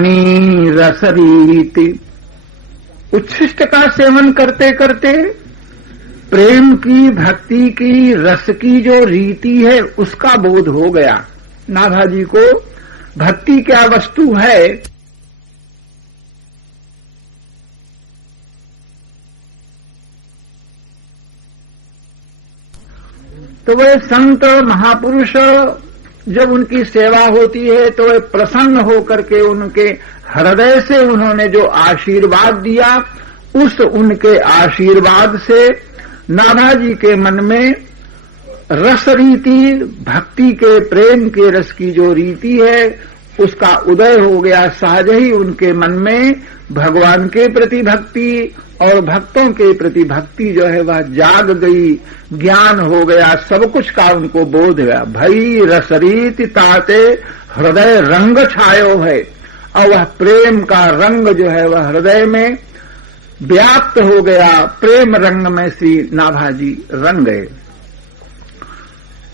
पानी रसरीति। उच्छिष्ट का सेवन करते करते प्रेम की, भक्ति की, रस की जो रीति है उसका बोध हो गया। नाभाजी को भक्ति क्या वस्तु है, तो वे संत महापुरुष जब उनकी सेवा होती है तो वे प्रसन्न होकर के उनके हृदय से उन्होंने जो आशीर्वाद दिया, उस उनके आशीर्वाद से नाभाजी के मन में रस रीति, भक्ति के, प्रेम के रस की जो रीति है उसका उदय हो गया। सहज ही उनके मन में भगवान के प्रति भक्ति और भक्तों के प्रति भक्ति जो है वह जाग गई, ज्ञान हो गया, सब कुछ का उनको बोध हुआ। भई रसरीति ताते हृदय रंग छायो है, और वह प्रेम का रंग जो है वह हृदय में व्याप्त हो गया। प्रेम रंग में श्री नाभाजी रंग गए।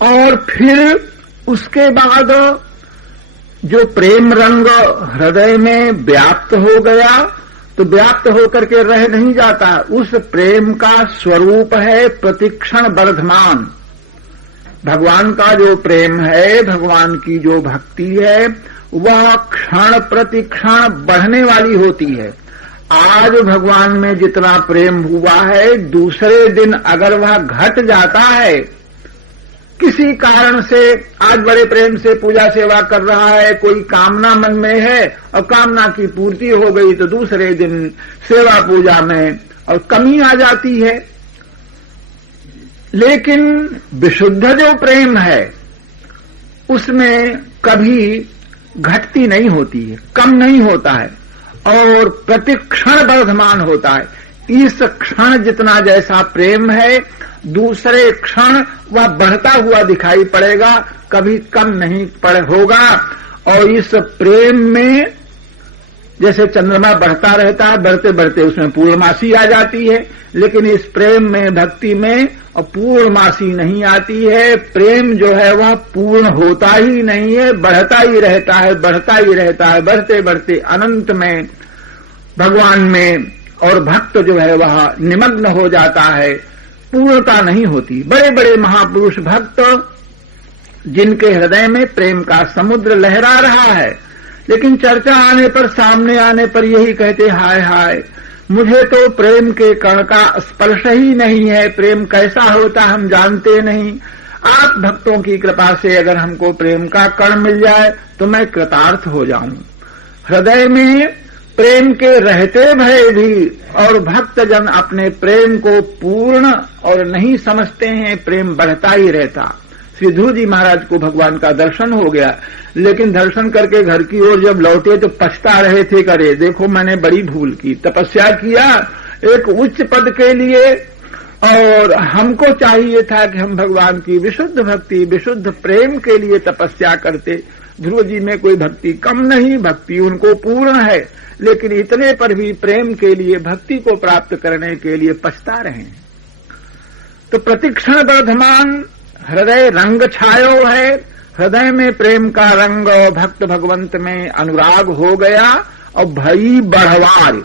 और फिर उसके बाद जो प्रेम रंग हृदय में व्याप्त हो गया तो व्याप्त होकर के रह नहीं जाता। उस प्रेम का स्वरूप है प्रतिक्षण वर्धमान। भगवान का जो प्रेम है, भगवान की जो भक्ति है, वह क्षण प्रतिक्षण बढ़ने वाली होती है। आज भगवान में जितना प्रेम हुआ है, दूसरे दिन अगर वह घट जाता है, किसी कारण से आज बड़े प्रेम से पूजा सेवा कर रहा है, कोई कामना मन में है और कामना की पूर्ति हो गई तो दूसरे दिन सेवा पूजा में और कमी आ जाती है। लेकिन विशुद्ध जो प्रेम है उसमें कभी घटती नहीं होती है, कम नहीं होता है और प्रतिक्षण वर्धमान होता है। इस क्षण जितना जैसा प्रेम है, दूसरे क्षण वह बढ़ता हुआ दिखाई पड़ेगा, कभी कम नहीं होगा। और इस प्रेम में जैसे चंद्रमा बढ़ता रहता है, बढ़ते बढ़ते उसमें पूर्णमासी आ जाती है, लेकिन इस प्रेम में, भक्ति में और पूर्णमासी नहीं आती है। प्रेम जो है वह पूर्ण होता ही नहीं है, बढ़ता ही रहता है, बढ़ता ही रहता है, बढ़ते बढ़ते अनंत में भगवान में और भक्त जो है वह निमग्न हो जाता है, पूर्णता नहीं होती। बड़े बड़े महापुरुष भक्त जिनके हृदय में प्रेम का समुद्र लहरा रहा है, लेकिन चर्चा आने पर, सामने आने पर यही कहते, हाय हाय मुझे तो प्रेम के कण का स्पर्श ही नहीं है, प्रेम कैसा होता हम जानते नहीं। आप भक्तों की कृपा से अगर हमको प्रेम का कण मिल जाए तो मैं कृतार्थ हो जाऊं। हृदय में प्रेम के रहते भय भी और भक्तजन अपने प्रेम को पूर्ण और नहीं समझते हैं, प्रेम बढ़ता ही रहता। श्री ध्रुव जी महाराज को भगवान का दर्शन हो गया, लेकिन दर्शन करके घर की ओर जब लौटे तो पछता रहे थे, करे देखो मैंने बड़ी भूल की, तपस्या किया एक उच्च पद के लिए, और हमको चाहिए था कि हम भगवान की विशुद्ध भक्ति, विशुद्ध प्रेम के लिए तपस्या करते। ध्रुव जी में कोई भक्ति कम नहीं, भक्ति उनको पूर्ण है, लेकिन इतने पर भी प्रेम के लिए, भक्ति को प्राप्त करने के लिए पछता रहे। तो प्रतिक्षण वर्धमान हृदय रंग छायो है, हृदय में प्रेम का रंग और भक्त भगवंत में अनुराग हो गया। और भई बढ़वार,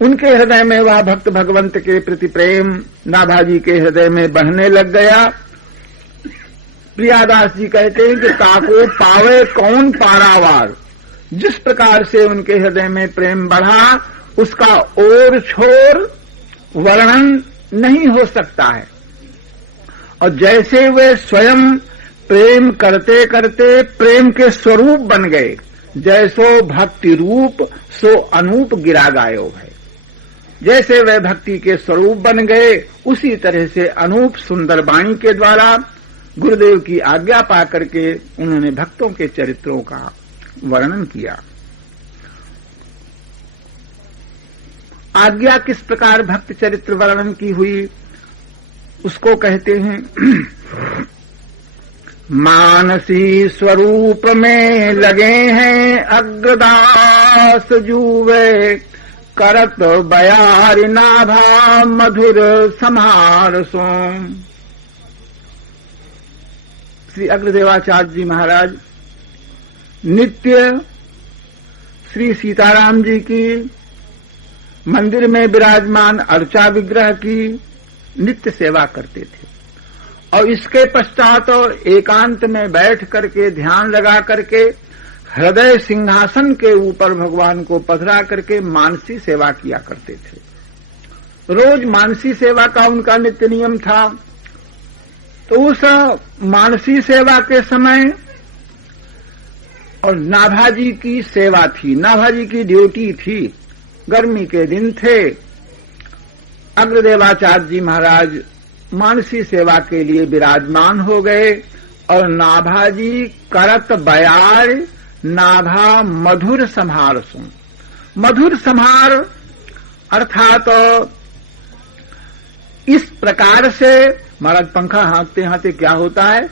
उनके हृदय में वह भक्त भगवंत के प्रति प्रेम नाभाजी के हृदय में बढ़ने लग गया। प्रियादास जी कहते हैं कि ताको पावे कौन पारावार, जिस प्रकार से उनके हृदय में प्रेम बढ़ा उसका ओर छोर वर्णन नहीं हो सकता है। और जैसे वे स्वयं प्रेम करते करते प्रेम के स्वरूप बन गए, जैसो भक्ति रूप सो अनूप गिरा गायो है। जैसे वे भक्ति के स्वरूप बन गए, उसी तरह से अनूप सुंदर वाणी के द्वारा गुरुदेव की आज्ञा पाकर के उन्होंने भक्तों के चरित्रों का वर्णन किया। आज्ञा किस प्रकार भक्त चरित्र वर्णन की हुई उसको कहते हैं मानसी स्वरूप में लगे हैं अग्रदास जुवे, करत बयार नाभा मधुर समार सोम। श्री अग्रदेवाचार्य जी महाराज नित्य श्री सीताराम जी की मंदिर में विराजमान अर्चा विग्रह की नित्य सेवा करते थे और इसके पश्चात एकांत में बैठ करके ध्यान लगा करके हृदय सिंहासन के ऊपर भगवान को पधरा करके मानसी सेवा किया करते थे। रोज मानसी सेवा का उनका नित्य नियम था। तो उस मानसी सेवा के समय और नाभाजी की सेवा थी, नाभाजी की ड्यूटी थी। गर्मी के दिन थे, अग्रदेवाचार्य जी महाराज मानसी सेवा के लिए विराजमान हो गए और नाभाजी करत बयार नाभा मधुर संहार सुन। मधुर संहार अर्थात इस प्रकार से महाराज पंखा हाँकते हाँकते क्या होता है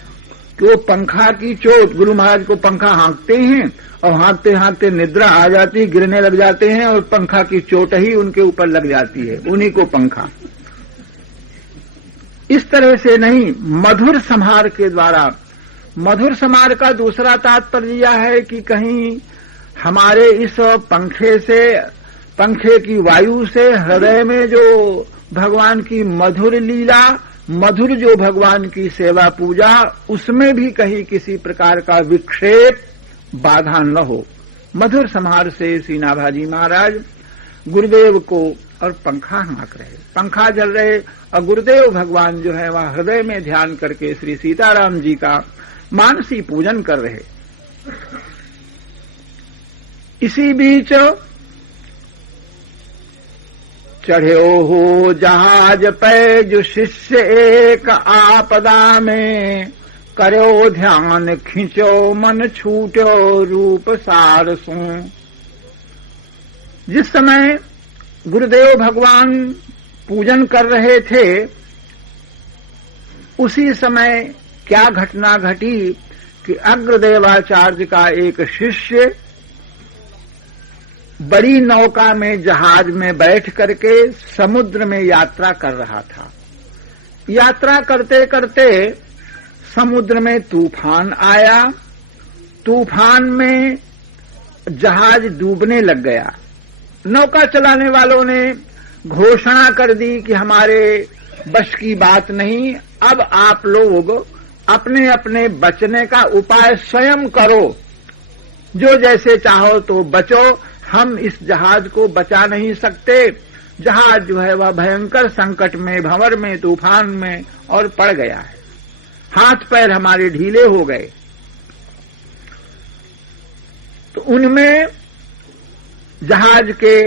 कि वो पंखा की चोट, गुरु महाराज को पंखा हाँकते हैं और हाँकते हाँकते निद्रा आ जाती, गिरने लग जाते हैं और पंखा की चोट ही उनके ऊपर लग जाती है, उन्हीं को पंखा। इस तरह से नहीं, मधुर संहार के द्वारा। मधुर संहार का दूसरा तात्पर्य यह है कि कहीं हमारे इस पंखे से, पंखे की वायु से हृदय में जो भगवान की मधुर लीला, मधुर जो भगवान की सेवा पूजा, उसमें भी कहीं किसी प्रकार का विक्षेप, बाधा न हो। मधुर संहार से श्री नाभाजी महाराज गुरुदेव को, और पंखा हाँक रहे, पंखा जल रहे और गुरुदेव भगवान जो है वह हृदय में ध्यान करके श्री सीताराम जी का मानसी पूजन कर रहे। इसी बीच चढ़्यो हो जहाज पे जो शिष्य एक आपदा में, करो ध्यान खींचो मन छूटो रूप सार सू। जिस समय गुरुदेव भगवान पूजन कर रहे थे, उसी समय क्या घटना घटी कि अग्रदेवाचार्य का एक शिष्य बड़ी नौका में, जहाज में बैठ करके समुद्र में यात्रा कर रहा था। यात्रा करते करते समुद्र में तूफान आया, तूफान में जहाज डूबने लग गया। नौका चलाने वालों ने घोषणा कर दी कि हमारे बस की बात नहीं, अब आप लोग अपने अपने बचने का उपाय स्वयं करो, जो जैसे चाहो तो बचो, हम इस जहाज को बचा नहीं सकते। जहाज जो है वह भयंकर संकट में, भंवर में, तूफान में और पड़ गया है, हाथ पैर हमारे ढीले हो गए। तो उनमें जहाज के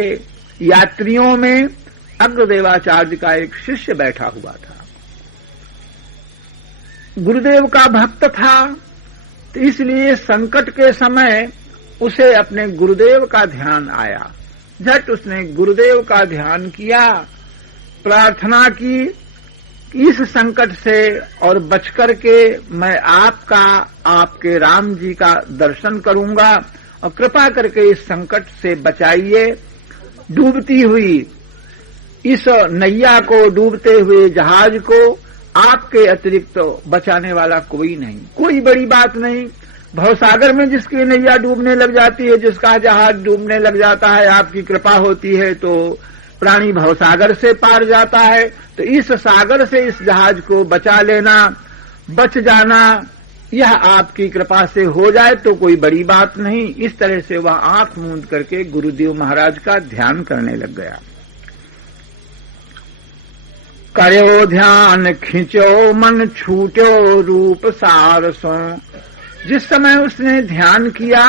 यात्रियों में अग्रदेवाचार्य का एक शिष्य बैठा हुआ था, गुरुदेव का भक्त था। तो इसलिए संकट के समय उसे अपने गुरुदेव का ध्यान आया। झट उसने गुरुदेव का ध्यान किया, प्रार्थना की कि इस संकट से और बचकर के मैं आपका, आपके राम जी का दर्शन करूंगा और कृपा करके इस संकट से बचाइए। डूबती हुई इस नैया को, डूबते हुए जहाज को आपके अतिरिक्त बचाने वाला कोई नहीं, कोई बड़ी बात नहीं। भवसागर में जिसकी नैया डूबने लग जाती है, जिसका जहाज डूबने लग जाता है, आपकी कृपा होती है तो प्राणी भवसागर से पार जाता है। तो इस सागर से इस जहाज को बचा लेना, बच जाना, यह आपकी कृपा से हो जाए तो कोई बड़ी बात नहीं। इस तरह से वह आंख मूंद करके गुरुदेव महाराज का ध्यान करने लग गया। करो ध्यान खींचो मन छूटो रूप सार सो। जिस समय उसने ध्यान किया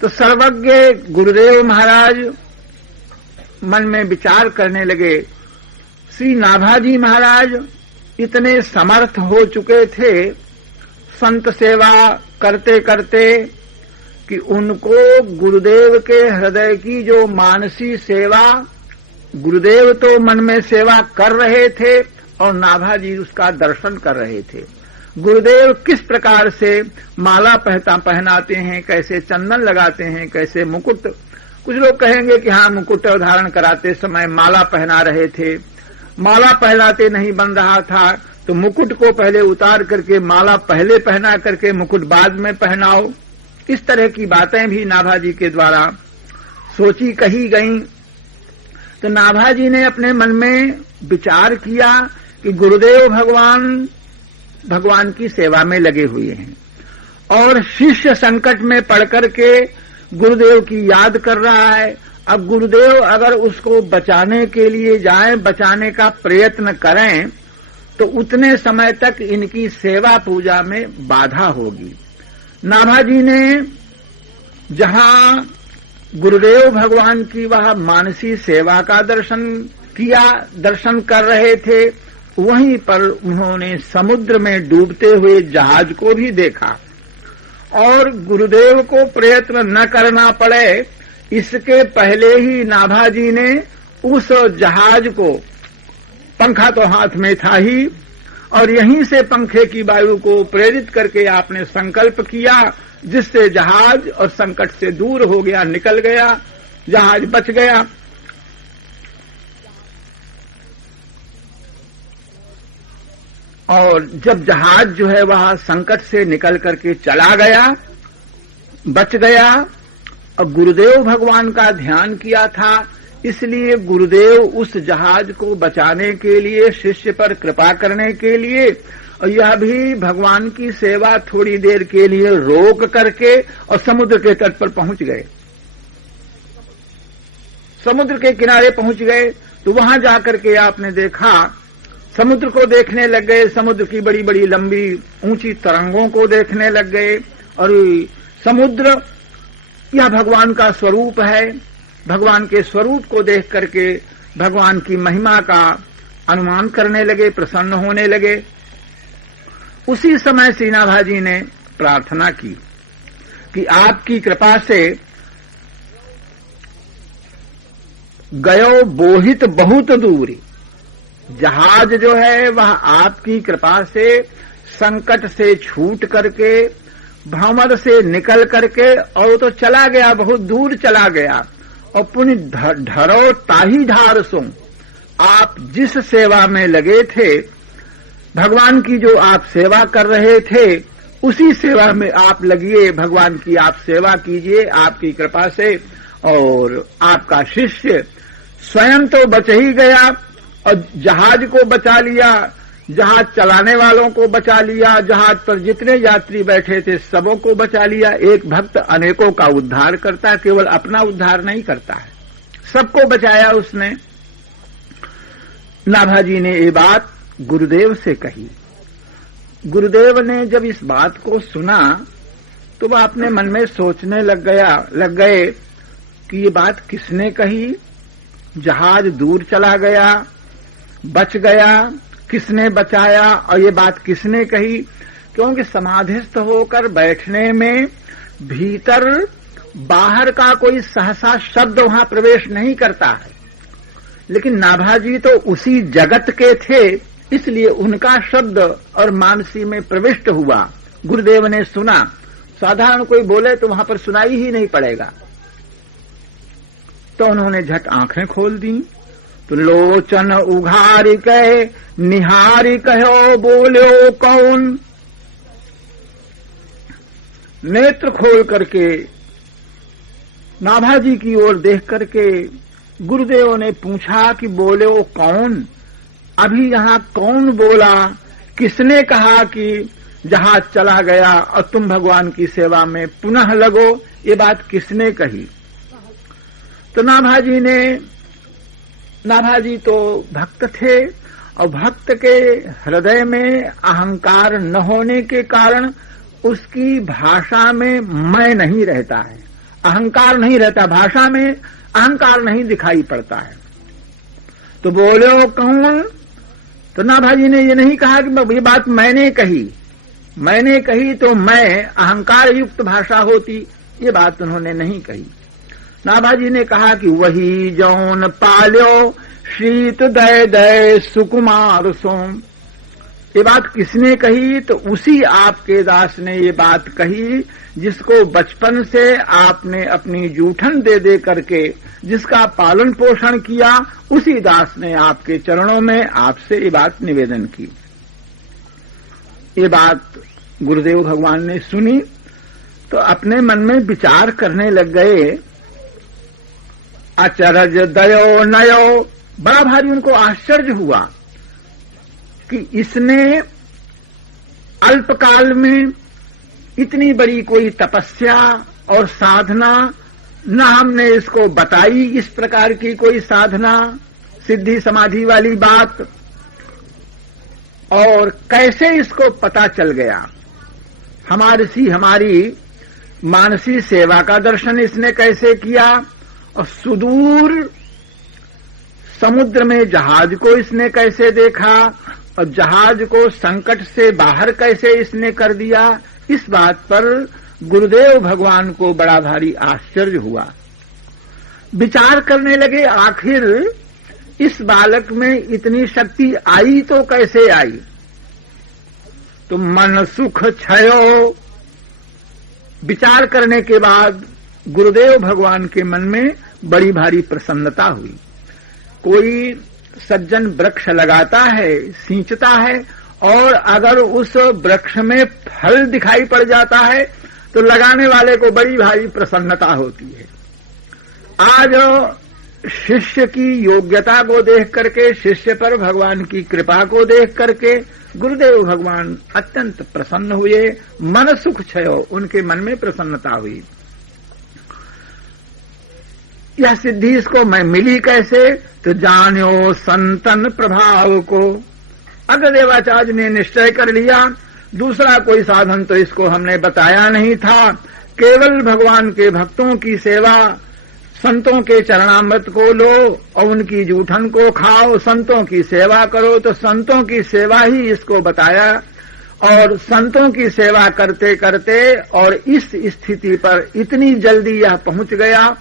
तो सर्वज्ञ गुरुदेव महाराज मन में विचार करने लगे। श्री नाभाजी महाराज इतने समर्थ हो चुके थे संत सेवा करते करते कि उनको गुरुदेव के हृदय की जो मानसी सेवा, गुरुदेव तो मन में सेवा कर रहे थे और नाभाजी उसका दर्शन कर रहे थे। गुरुदेव किस प्रकार से माला पहनाते हैं, कैसे चंदन लगाते हैं, कैसे मुकुट, कुछ लोग कहेंगे कि हाँ मुकुट धारण कराते समय माला पहना रहे थे, माला पहनाते नहीं बन रहा था तो मुकुट को पहले उतार करके माला पहले पहना करके मुकुट बाद में पहनाओ। इस तरह की बातें भी नाभाजी के द्वारा सोची कही गई। तो नाभाजी ने अपने मन में विचार किया कि गुरुदेव भगवान की सेवा में लगे हुए हैं और शिष्य संकट में पड़ करके गुरुदेव की याद कर रहा है। अब गुरुदेव अगर उसको बचाने के लिए जाएं, बचाने का प्रयत्न करें, तो उतने समय तक इनकी सेवा पूजा में बाधा होगी। नाभाजी ने जहां गुरुदेव भगवान की वह मानसी सेवा का दर्शन कर रहे थे, वहीं पर उन्होंने समुद्र में डूबते हुए जहाज को भी देखा और गुरुदेव को प्रयत्न न करना पड़े, इसके पहले ही नाभाजी ने उस जहाज को, पंखा तो हाथ में था ही, और यहीं से पंखे की वायु को प्रेरित करके आपने संकल्प किया, जिससे जहाज और संकट से दूर हो गया, निकल गया, जहाज बच गया। और जब जहाज जो है वह संकट से निकल करके चला गया, बच गया, और गुरुदेव भगवान का ध्यान किया था, इसलिए गुरुदेव उस जहाज को बचाने के लिए, शिष्य पर कृपा करने के लिए, और यह भी भगवान की सेवा थोड़ी देर के लिए रोक करके और समुद्र के तट पर पहुंच गए। समुद्र के किनारे पहुंच गए तो वहां जाकर के आपने देखा, समुद्र को देखने लग गए, समुद्र की बड़ी बड़ी लंबी ऊंची तरंगों को देखने लग गए। और समुद्र यह भगवान का स्वरूप है, भगवान के स्वरूप को देख करके भगवान की महिमा का अनुमान करने लगे, प्रसन्न होने लगे। उसी समय श्री नाभाजी ने प्रार्थना की कि आपकी कृपा से गयो बोहित बहुत दूरी, जहाज जो है वह आपकी कृपा से संकट से छूट करके, भंवर से निकल करके, और तो चला गया, बहुत दूर चला गया। और पुण्य ढरो ताही ढार सो, आप जिस सेवा में लगे थे, भगवान की जो आप सेवा कर रहे थे, उसी सेवा में आप लगिए, भगवान की आप सेवा कीजिए आपकी कृपा से। और आपका शिष्य स्वयं तो बच ही गया और जहाज को बचा लिया, जहाज चलाने वालों को बचा लिया, जहाज पर जितने यात्री बैठे थे सबों को बचा लिया। एक भक्त अनेकों का उद्धार करता है, केवल अपना उद्धार नहीं करता है, सबको बचाया उसने। नाभाजी ने ये बात गुरुदेव से कही। गुरुदेव ने जब इस बात को सुना तो वह अपने मन में सोचने लग गए कि ये बात किसने कही, जहाज दूर चला गया, बच गया, किसने बचाया, और ये बात किसने कही। क्योंकि समाधिस्थ होकर बैठने में भीतर बाहर का कोई सहसा शब्द वहां प्रवेश नहीं करता है, लेकिन नाभाजी तो उसी जगत के थे, इसलिए उनका शब्द और मानसी में प्रविष्ट हुआ। गुरुदेव ने सुना, साधारण कोई बोले तो वहां पर सुनाई ही नहीं पड़ेगा। तो उन्होंने झट आंखें खोल दी, तो लोचन उघारी कहे निहारी कहो बोलो कौन। नेत्र खोल करके नाभाजी की ओर देख करके गुरुदेव ने पूछा कि बोले वो कौन, अभी यहां कौन बोला, किसने कहा कि जहाज चला गया और तुम भगवान की सेवा में पुनः लगो, ये बात किसने कही। तो नाभाजी तो भक्त थे और भक्त के हृदय में अहंकार न होने के कारण उसकी भाषा में मैं नहीं रहता है, अहंकार नहीं रहता, भाषा में अहंकार नहीं दिखाई पड़ता है। तो बोले वो कौन, तो नाभाजी ने ये नहीं कहा कि ये बात मैंने कही तो मैं अहंकार युक्त भाषा होती, ये बात उन्होंने नहीं कही। नाभाजी ने कहा कि वही जौन पाल्यो शीत दय दय सुकुमार सोम। ये बात किसने कही, तो उसी आपके दास ने ये बात कही जिसको बचपन से आपने अपनी जूठन दे दे करके जिसका पालन पोषण किया, उसी दास ने आपके चरणों में आपसे ये बात निवेदन की। ये बात गुरुदेव भगवान ने सुनी तो अपने मन में विचार करने लग गए अचरज दयो नयो, बड़ा भारी उनको आश्चर्य हुआ कि इसने अल्पकाल में इतनी बड़ी कोई तपस्या और साधना न हमने इसको बताई, इस प्रकार की कोई साधना सिद्धि समाधि वाली बात, और कैसे इसको पता चल गया। हमारी मानसी सेवा का दर्शन इसने कैसे किया, और सुदूर समुद्र में जहाज को इसने कैसे देखा, और जहाज को संकट से बाहर कैसे इसने कर दिया। इस बात पर गुरुदेव भगवान को बड़ा भारी आश्चर्य हुआ। विचार करने लगे, आखिर इस बालक में इतनी शक्ति आई तो कैसे आई। तो मन सुख छयो, विचार करने के बाद गुरुदेव भगवान के मन में बड़ी भारी प्रसन्नता हुई। कोई सज्जन वृक्ष लगाता है, सींचता है, और अगर उस वृक्ष में फल दिखाई पड़ जाता है तो लगाने वाले को बड़ी भारी प्रसन्नता होती है। आज शिष्य की योग्यता को देख करके, शिष्य पर भगवान की कृपा को देख करके गुरुदेव भगवान अत्यंत प्रसन्न हुए। मन सुख छयो, उनके मन में प्रसन्नता हुई। यह सिद्धि इसको मैं मिली कैसे, तो जान्यो संतन प्रभाव को। अग्रदेवाचार्य ने निश्चय कर लिया, दूसरा कोई साधन तो इसको हमने बताया नहीं था, केवल भगवान के भक्तों की सेवा, संतों के चरणामृत को लो और उनकी जूठन को खाओ, संतों की सेवा करो। तो संतों की सेवा ही इसको बताया, और संतों की सेवा करते करते और इस स्थिति पर इतनी जल्दी यह पहुंच गया।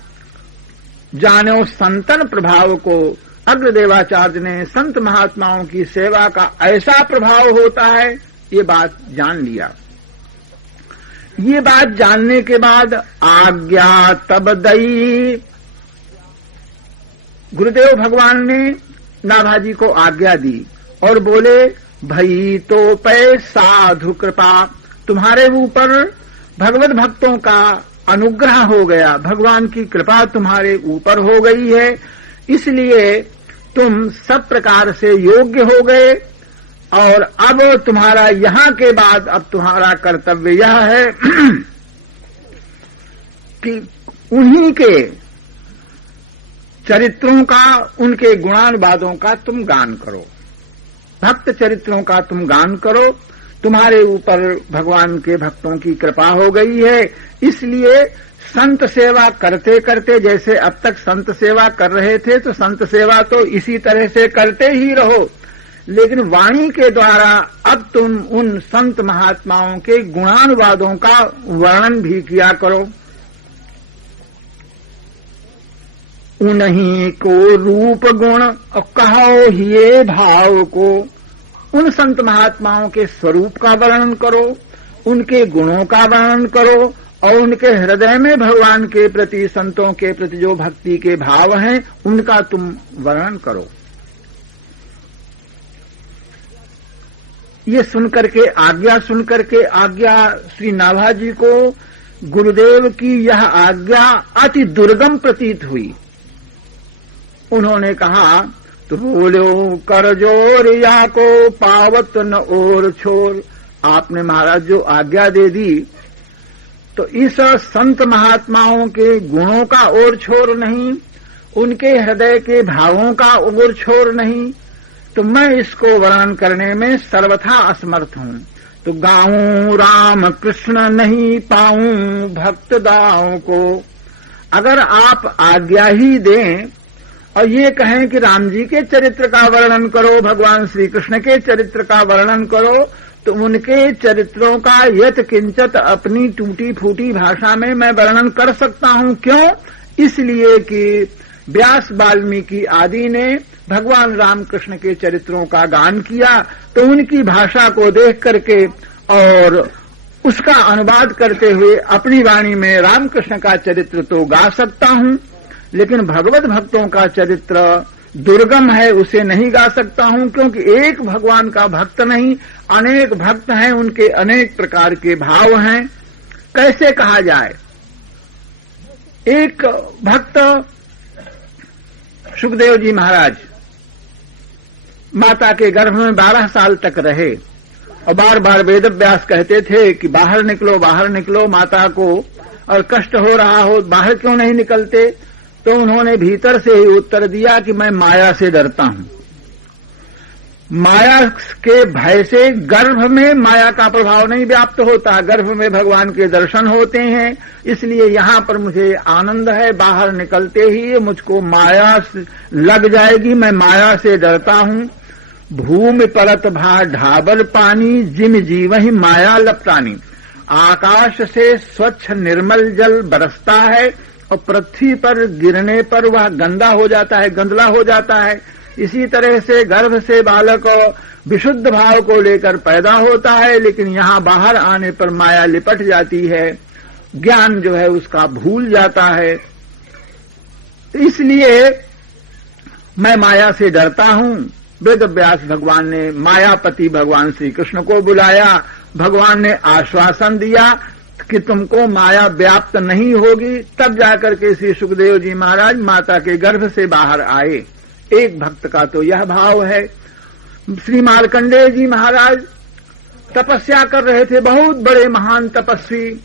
जानो संतन प्रभाव को, अग्रदेवाचार्य ने संत महात्माओं की सेवा का ऐसा प्रभाव होता है, ये बात जान लिया। ये बात जानने के बाद आज्ञा तब दई, गुरुदेव भगवान ने नाभाजी को आज्ञा दी और बोले, भई तो पै साधु कृपा, तुम्हारे ऊपर भगवत भक्तों का अनुग्रह हो गया, भगवान की कृपा तुम्हारे ऊपर हो गई है, इसलिए तुम सब प्रकार से योग्य हो गए। और अब तुम्हारा यहाँ के बाद अब तुम्हारा कर्तव्य यह है कि उन्हीं के चरित्रों का, उनके गुणानुवादों का तुम गान करो, भक्त चरित्रों का तुम गान करो। तुम्हारे ऊपर भगवान के भक्तों की कृपा हो गई है, इसलिए संत सेवा करते करते, जैसे अब तक संत सेवा कर रहे थे, तो संत सेवा तो इसी तरह से करते ही रहो, लेकिन वाणी के द्वारा अब तुम उन संत महात्माओं के गुणानुवादों का वर्णन भी किया करो। उन्हीं को रूप गुण और कहो ये भाव को, उन संत महात्माओं के स्वरूप का वर्णन करो, उनके गुणों का वर्णन करो, और उनके हृदय में भगवान के प्रति, संतों के प्रति जो भक्ति के भाव हैं, उनका तुम वर्णन करो। ये सुनकर के, आज्ञा सुनकर के, आज्ञा श्री नाभाजी को गुरुदेव की यह आज्ञा अति दुर्गम प्रतीत हुई। उन्होंने कहा, तो बोलो कर जोर या को पावत न और छोर। आपने महाराज जो आज्ञा दे दी, तो इस संत महात्माओं के गुणों का और छोर नहीं, उनके हृदय के भावों का और छोर नहीं, तो मैं इसको वर्णन करने में सर्वथा असमर्थ हूं। तो गाऊं राम कृष्ण नहीं पाऊं भक्त दाओं को। अगर आप आज्ञा ही दें और ये कहें कि राम जी के चरित्र का वर्णन करो, भगवान श्री कृष्ण के चरित्र का वर्णन करो, तो उनके चरित्रों का यत किंचत अपनी टूटी फूटी भाषा में मैं वर्णन कर सकता हूं। क्यों? इसलिए कि व्यास वाल्मीकि आदि ने भगवान रामकृष्ण के चरित्रों का गान किया, तो उनकी भाषा को देख करके और उसका अनुवाद करते हुए अपनी वाणी में रामकृष्ण का चरित्र तो गा सकता हूं, लेकिन भगवत भक्तों का चरित्र दुर्गम है, उसे नहीं गा सकता हूं, क्योंकि एक भगवान का भक्त नहीं, अनेक भक्त हैं, उनके अनेक प्रकार के भाव हैं। कैसे कहा जाए? एक भक्त सुखदेव जी महाराज माता के गर्भ में 12 साल तक रहे और बार बार वेद व्यास कहते थे कि बाहर निकलो माता को और कष्ट हो रहा हो, बाहर क्यों नहीं निकलते? तो उन्होंने भीतर से ही उत्तर दिया कि मैं माया से डरता हूं। माया के भय से गर्भ में माया का प्रभाव नहीं व्याप्त होता, गर्भ में भगवान के दर्शन होते हैं, इसलिए यहां पर मुझे आनंद है। बाहर निकलते ही मुझको माया लग जाएगी, मैं माया से डरता हूं। भूमि परत भा ढाबर पानी, जिम जीवहि माया लपटानी। आकाश से स्वच्छ निर्मल जल बरसता है और पृथ्वी पर गिरने पर वह गंदा हो जाता है, गंदला हो जाता है। इसी तरह से गर्भ से बालक विशुद्ध भाव को लेकर पैदा होता है, लेकिन यहां बाहर आने पर माया लिपट जाती है, ज्ञान जो है उसका भूल जाता है। इसलिए मैं माया से डरता हूं। वेद व्यास भगवान ने मायापति भगवान श्री कृष्ण को बुलाया, भगवान ने आश्वासन दिया कि तुमको माया व्याप्त नहीं होगी। तब जाकर के श्री सुखदेव जी महाराज माता के गर्भ से बाहर आए। एक भक्त का तो यह भाव है। श्री मार्कंडेय जी महाराज तपस्या कर रहे थे, बहुत बड़े महान तपस्वी,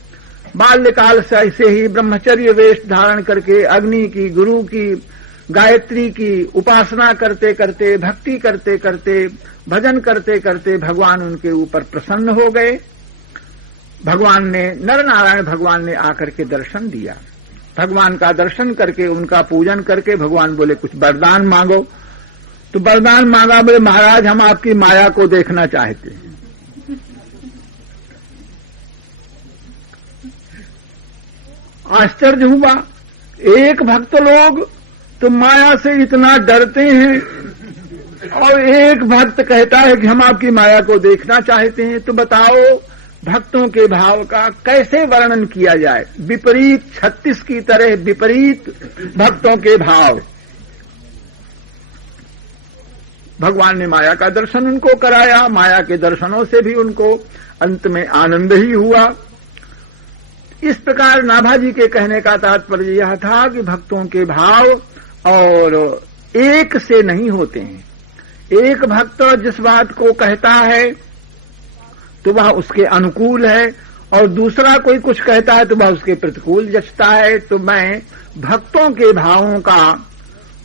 बाल्यकाल से ऐसे ही ब्रह्मचर्य वेश धारण करके अग्नि की, गुरु की, गायत्री की उपासना करते करते, भक्ति करते करते, भजन करते करते भगवान उनके ऊपर प्रसन्न हो गए। भगवान ने, नर नारायण भगवान ने आकर के दर्शन दिया। भगवान का दर्शन करके, उनका पूजन करके भगवान बोले कुछ वरदान मांगो। तो वरदान मांगा, बोले महाराज हम आपकी माया को देखना चाहते हैं। आश्चर्य हुआ, एक भक्त लोग तो माया से इतना डरते हैं और एक भक्त कहता है कि हम आपकी माया को देखना चाहते हैं। तो बताओ भक्तों के भाव का कैसे वर्णन किया जाए? विपरीत 36 की तरह विपरीत भक्तों के भाव। भगवान ने माया का दर्शन उनको कराया, माया के दर्शनों से भी उनको अंत में आनंद ही हुआ। इस प्रकार नाभाजी के कहने का तात्पर्य यह था कि भक्तों के भाव और एक से नहीं होते हैं। एक भक्त जिस बात को कहता है तो वह उसके अनुकूल है और दूसरा कोई कुछ कहता है तो वह उसके प्रतिकूल जचता है। तो मैं भक्तों के भावों का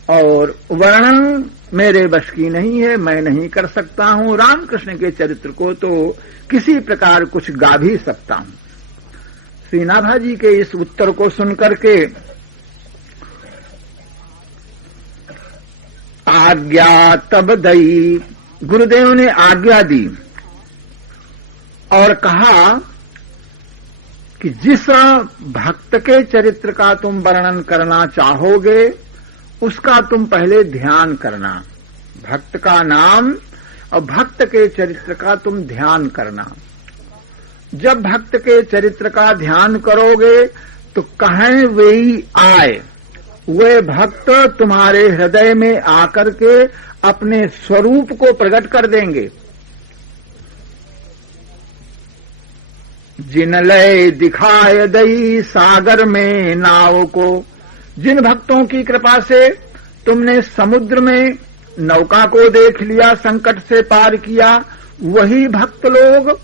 और वर्णन मेरे बस की नहीं है, मैं नहीं कर सकता हूं। रामकृष्ण के चरित्र को तो किसी प्रकार कुछ गा भी सकता हूं। श्री नाभाजी के इस उत्तर को सुनकर के आज्ञा तब दई, गुरुदेव ने आज्ञा दी और कहा कि जिस भक्त के चरित्र का तुम वर्णन करना चाहोगे उसका तुम पहले ध्यान करना। भक्त का नाम और भक्त के चरित्र का तुम ध्यान करना। जब भक्त के चरित्र का ध्यान करोगे तो कहें वे ही आए, वे भक्त तुम्हारे हृदय में आकर के अपने स्वरूप को प्रकट कर देंगे। जिन लय दिखाए दई सागर में नाव को, जिन भक्तों की कृपा से तुमने समुद्र में नौका को देख लिया, संकट से पार किया, वही भक्त लोग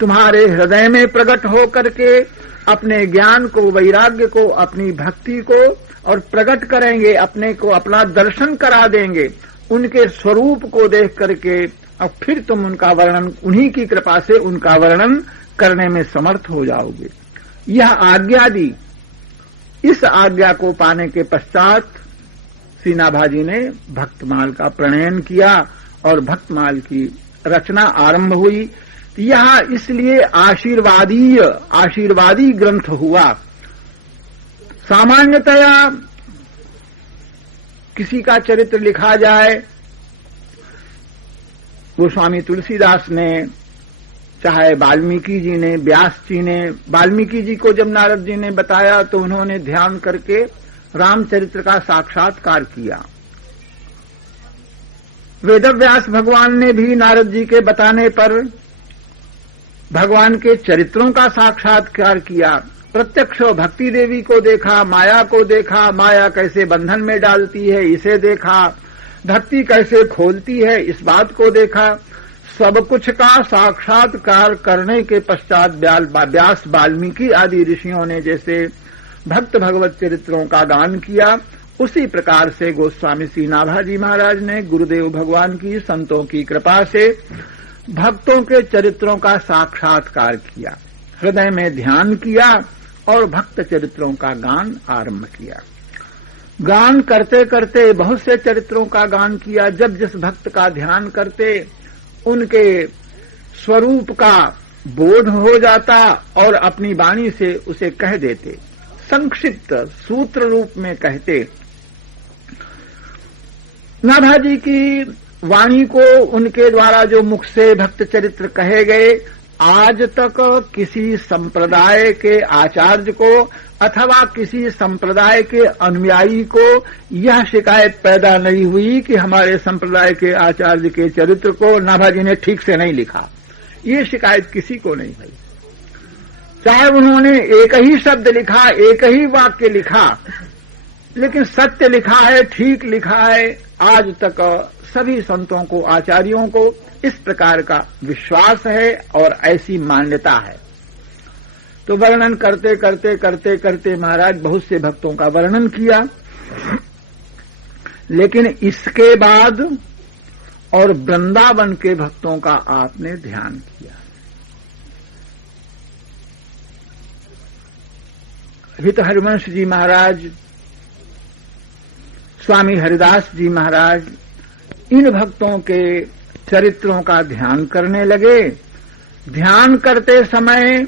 तुम्हारे हृदय में प्रकट होकर के अपने ज्ञान को, वैराग्य को, अपनी भक्ति को और प्रकट करेंगे, अपने को अपना दर्शन करा देंगे। उनके स्वरूप को देख करके और फिर तुम उनका वर्णन, उन्हीं की कृपा से उनका वर्णन करने में समर्थ हो जाओगे। यह आज्ञा दी। इस आज्ञा को पाने के पश्चात श्री नाभाजी ने भक्तमाल का प्रणयन किया और भक्तमाल की रचना आरंभ हुई। यह इसलिए आशीर्वादी ग्रंथ हुआ। सामान्यतया किसी का चरित्र लिखा जाए, गोस्वामी तुलसीदास ने, चाहे वाल्मीकि जी ने, व्यास जी ने, वाल्मीकि जी को जब नारद जी ने बताया तो उन्होंने ध्यान करके रामचरित्र का साक्षात्कार किया। वेदव्यास भगवान ने भी नारद जी के बताने पर भगवान के चरित्रों का साक्षात्कार किया। प्रत्यक्ष भक्ति देवी को देखा, माया को देखा, माया कैसे बंधन में डालती है इसे देखा, भक्ति कैसे खोलती है इस बात को देखा। सब कुछ का साक्षात्कार करने के पश्चात व्यास, वाल्मीकि आदि ऋषियों ने जैसे भक्त भगवत चरित्रों का गान किया, उसी प्रकार से गोस्वामी श्री नाभाजी महाराज ने गुरुदेव भगवान की, संतों की कृपा से भक्तों के चरित्रों का साक्षात्कार किया, हृदय में ध्यान किया और भक्त चरित्रों का गान आरंभ किया। गान करते करते बहुत से चरित्रों का गान किया। जब जिस भक्त का ध्यान करते उनके स्वरूप का बोध हो जाता और अपनी वाणी से उसे कह देते, संक्षिप्त सूत्र रूप में कहते। नाभाजी की वाणी को उनके द्वारा जो मुख से भक्त चरित्र कहे गए, आज तक किसी संप्रदाय के आचार्य को अथवा किसी संप्रदाय के अनुयायी को यह शिकायत पैदा नहीं हुई कि हमारे संप्रदाय के आचार्य के चरित्र को नाभाजी ने ठीक से नहीं लिखा। ये शिकायत किसी को नहीं हुई। चाहे उन्होंने एक ही शब्द लिखा, एक ही वाक्य लिखा, लेकिन सत्य लिखा है, ठीक लिखा है। आज तक सभी संतों को, आचार्यों को इस प्रकार का विश्वास है और ऐसी मान्यता है। तो वर्णन करते करते करते करते महाराज बहुत से भक्तों का वर्णन किया, लेकिन इसके बाद और वृंदावन के भक्तों का आपने ध्यान किया। हित हरिवंश जी महाराज, स्वामी हरिदास जी महाराज इन भक्तों के चरित्रों का ध्यान करने लगे। ध्यान करते समय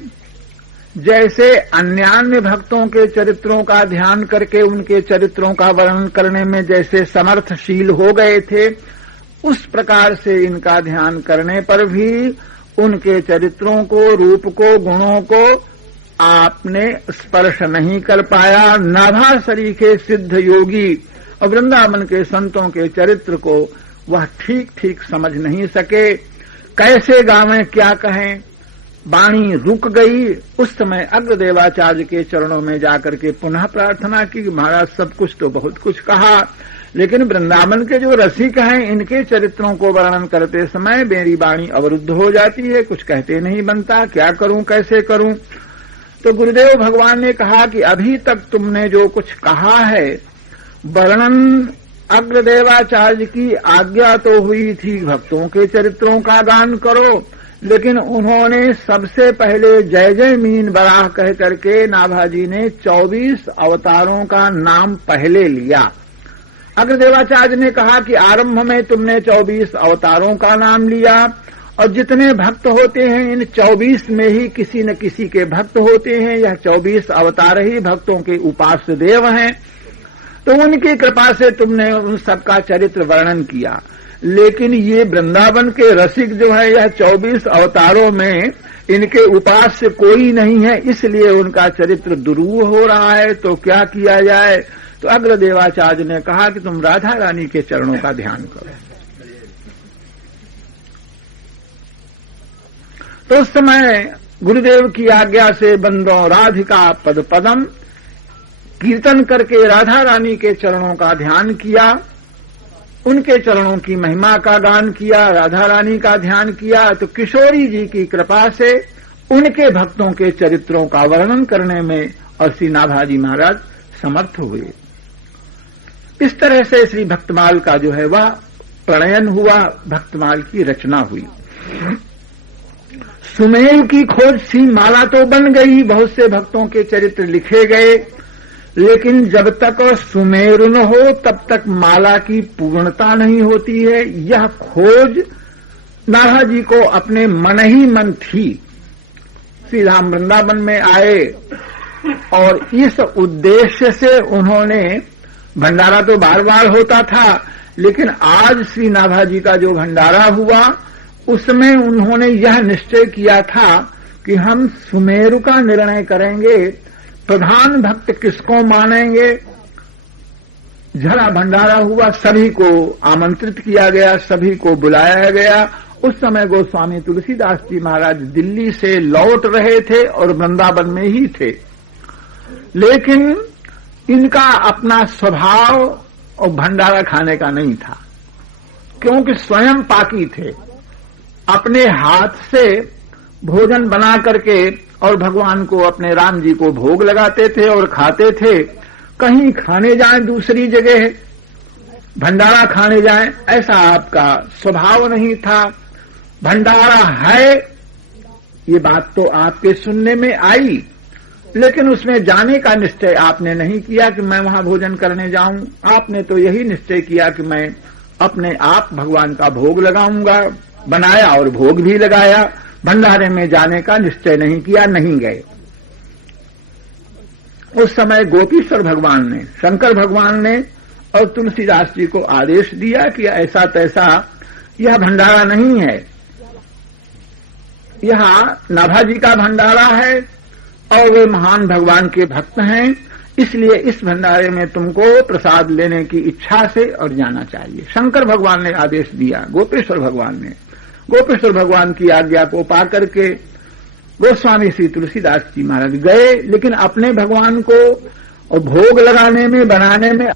जैसे अन्यान्य भक्तों के चरित्रों का ध्यान करके उनके चरित्रों का वर्णन करने में जैसे समर्थशील हो गए थे, उस प्रकार से इनका ध्यान करने पर भी उनके चरित्रों को, रूप को, गुणों को आपने स्पर्श नहीं कर पाया। नाभा सरीखे सिद्ध योगी और वृंदावन के संतों के चरित्र को वह ठीक ठीक समझ नहीं सके। कैसे गावें, क्या कहें, वाणी रुक गई। उस समय अग्रदेवाचार्य के चरणों में जाकर के पुनः प्रार्थना की, महाराज सब कुछ तो बहुत कुछ कहा, लेकिन वृंदावन के जो रसिक हैं इनके चरित्रों को वर्णन करते समय मेरी वाणी अवरुद्ध हो जाती है, कुछ कहते नहीं बनता, क्या करूं, कैसे करूं। तो गुरुदेव भगवान ने कहा कि अभी तक तुमने जो कुछ कहा है वर्णन, अग्रदेवाचार्य की आज्ञा तो हुई थी भक्तों के चरित्रों का गान करो, लेकिन उन्होंने सबसे पहले जय जय मीन बराह कह करके नाभाजी ने 24 अवतारों का नाम पहले लिया। अग्रदेवाचार्य ने कहा कि आरंभ में तुमने 24 अवतारों का नाम लिया और जितने भक्त होते हैं इन 24 में ही किसी न किसी के भक्त होते हैं। यह 24 अवतार ही भक्तों के उपास्य देव हैं, तो उनकी कृपा से तुमने उन सबका चरित्र वर्णन किया। लेकिन ये वृंदावन के रसिक जो है यह 24 अवतारों में इनके उपास्य कोई नहीं है, इसलिए उनका चरित्र दुरूह हो रहा है। तो क्या किया जाए? तो अग्रदेवाचार्य ने कहा कि तुम राधा रानी के चरणों का ध्यान करो। तो उस समय गुरुदेव की आज्ञा से बंदों राधिका पद पदम कीर्तन करके राधा रानी के चरणों का ध्यान किया, उनके चरणों की महिमा का गान किया, राधा रानी का ध्यान किया। तो किशोरी जी की कृपा से उनके भक्तों के चरित्रों का वर्णन करने में और श्री नाभाजी महाराज समर्थ हुए। इस तरह से श्री भक्तमाल का जो है वह प्रणयन हुआ, भक्तमाल की रचना हुई। सुमेर की खोज सी माला तो बन गई, बहुत से भक्तों के चरित्र लिखे गए, लेकिन जब तक सुमेर न हो तब तक माला की पूर्णता नहीं होती है। यह खोज नाभाजी को अपने मन ही मन थी। श्री राम वृंदावन में आए और इस उद्देश्य से उन्होंने, भंडारा तो बार बार होता था, लेकिन आज श्री नाभाजी का जो भंडारा हुआ उसमें उन्होंने यह निश्चय किया था कि हम सुमेरु का निर्णय करेंगे, प्रधान भक्त किसको मानेंगे। जरा भंडारा हुआ, सभी को आमंत्रित किया गया, सभी को बुलाया गया। उस समय गोस्वामी तुलसीदास जी महाराज दिल्ली से लौट रहे थे और वृंदावन में ही थे। लेकिन इनका अपना स्वभाव और भंडारा खाने का नहीं था, क्योंकि स्वयं पाकी थे। अपने हाथ से भोजन बना करके और भगवान को, अपने राम जी को भोग लगाते थे और खाते थे। कहीं खाने जाएं दूसरी जगह भंडारा खाने जाएं, ऐसा आपका स्वभाव नहीं था। भंडारा है ये बात तो आपके सुनने में आई, लेकिन उसमें जाने का निश्चय आपने नहीं किया कि मैं वहां भोजन करने जाऊं। आपने तो यही निश्चय किया कि मैं अपने आप भगवान का भोग लगाऊंगा, बनाया और भोग भी लगाया। भंडारे में जाने का निश्चय नहीं किया, नहीं गए। उस समय गोपीश्वर भगवान ने, शंकर भगवान ने और तुलसीदास जी को आदेश दिया कि ऐसा तैसा यह भंडारा नहीं है, यह नाभाजी का भंडारा है और वे महान भगवान के भक्त हैं, इसलिए इस भंडारे में तुमको प्रसाद लेने की इच्छा से और जाना चाहिए। शंकर भगवान ने आदेश दिया, गोपेश्वर भगवान ने। गोपेश्वर भगवान की आज्ञा को पाकर के गोस्वामी श्री तुलसीदास जी महाराज गए, लेकिन अपने भगवान को और भोग लगाने में, बनाने में